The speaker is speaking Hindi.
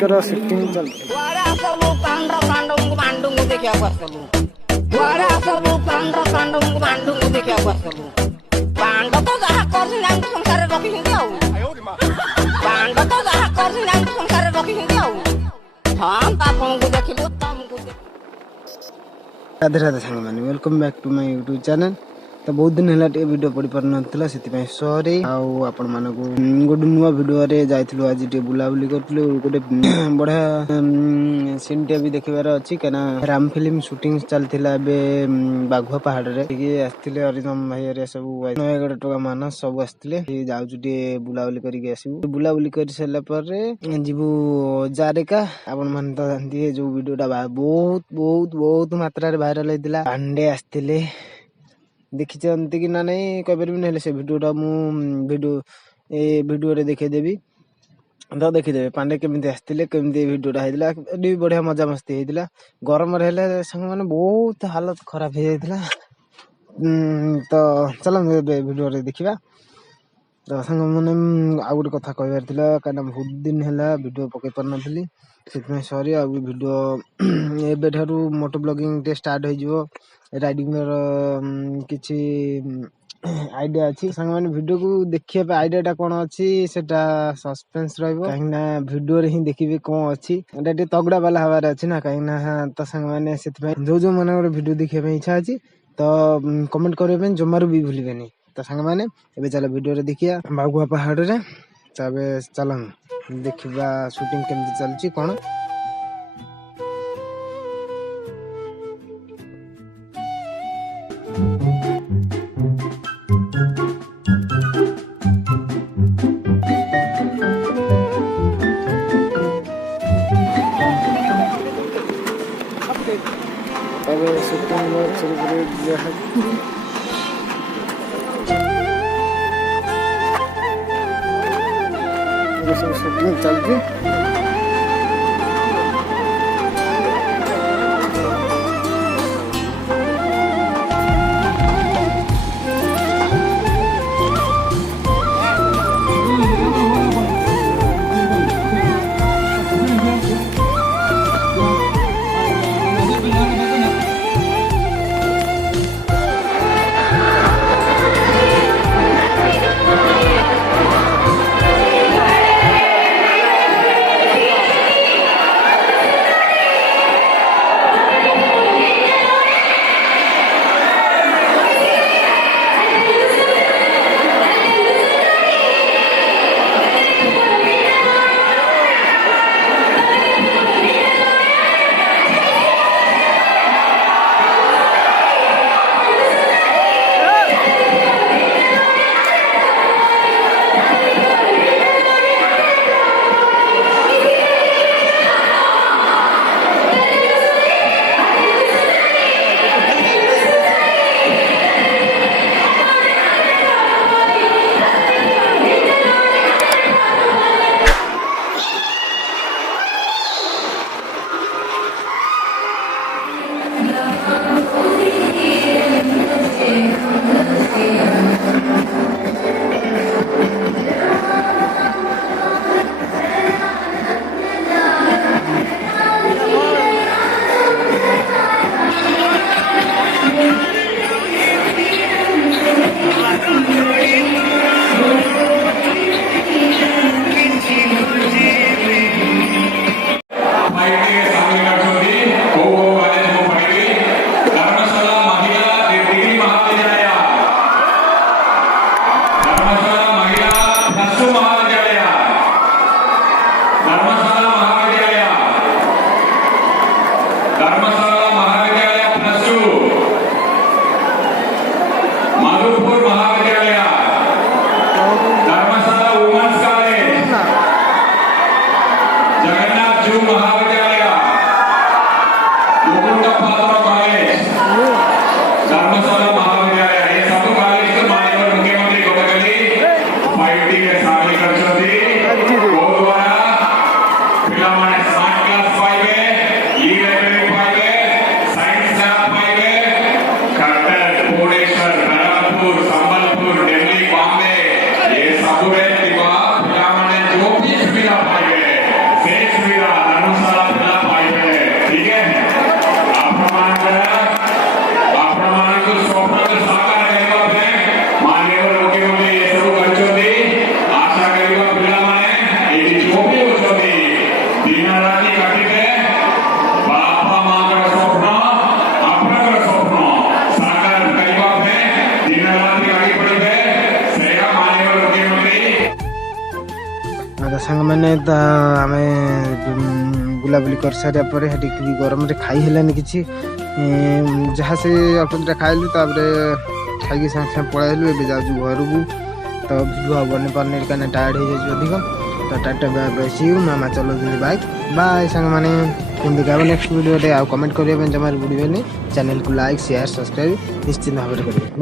कर शूटिंग चलती राधे राधे सांग मैंने welcome back to my YouTube channel. तो बहुत दिन है वीडियो पड़ी पार नाला से सॉरी आपण मानक गोटे नुआ वीडियो रे जाइलु आज बुलाबुली करूँ गोटे बढ़िया सीन टे भी देखार अच्छी कहीं राम फिल्म शूटिंग चलता बाघुआ पहाड़ रे आसते अरिंदम भाई सब नयगढ़ टोका मानस सब आसते जाऊँ बुलाबुली करके आसबू बुलाबुली कर सारापर जीवु जारेका आपण मैंने तो जानते जो वीडियोटा बहुत बहुत बहुत मात्रा भाइराल होता पांडे आसते देखी कि ना नहीं कहीपर से भिडियोटा भिडियो देखेदेवी तो देखीदे पांडे केमी आसते केमी भिडियोटा होता भी बढ़िया मजा मस्ती होता गरम रहे सांग मैंने बहुत हालत खराब हो जाता। तो चलो भिडियो देखा तो सांग मैंने आउ गोटे कथा कहबार कहीं बहुत दिन है वीडियो पकई पार नी से सरी आ वीडियो एबेठारू मोटो ब्लॉगिंग टे स्टार्ट हो राइडिंग किसी आइडिया अच्छी सांग मैंने वीडियो को देखिए आइडिया कौन अच्छी सेटा सस्पेंस कहीं वीडियो रे ही देखिए कौन अच्छी तगड़ा वाला हबार अच्छी ना कहीं तो सांग मैंने जो जो मन वीडियो देखा इच्छा अच्छी तो कमेंट करने जमारू भी भूलें। तो सांग मैंने ए चलो वीडियो रे देखिए बाघुआ पहाड़ रे चल देखा शूटिंग केमती चलती कौन शूटिंग चलती Sudah, तो सांग मैंने तो आम बुलाबुली कर सारा पर गरम खाई हेलानी कि जहाँ से अल्प खाइलु खाई सागे सागे पलैलु ए जाऊँ घर को तो बन पारे कहीं टायर्ड हो जाए अधिक तो टाटा बेसी मामा चलाऊँ बाइक बाय सांग मैंने नेक्स्ट वीडियो आउ कमेंट करने जमार बुड़े चैनल को लाइक शेयर सब्सक्राइब निश्चिंत भाव में करेंगे।